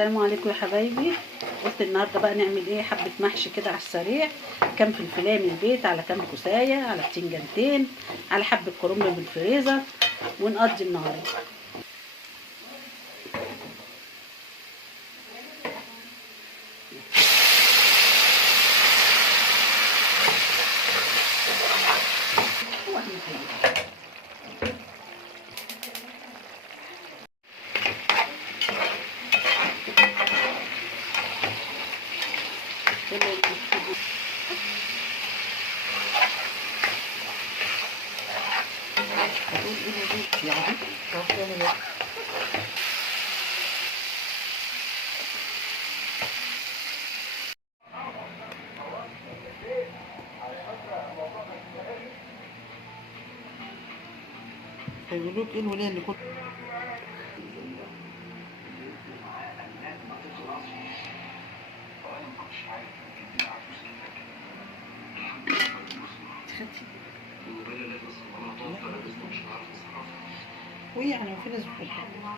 السلام عليكم يا حبايبي. قلت النهارده بقى نعمل ايه، حبه محشي كده على السريع. كام فلفلايه من البيت، على كام كوسايه، على بتنجانتين، على حبه كرنب من الفريزر، ونقضي النهار. هيقولوا لك ايه الوليه اللي كنت ويعني في ناس بتحب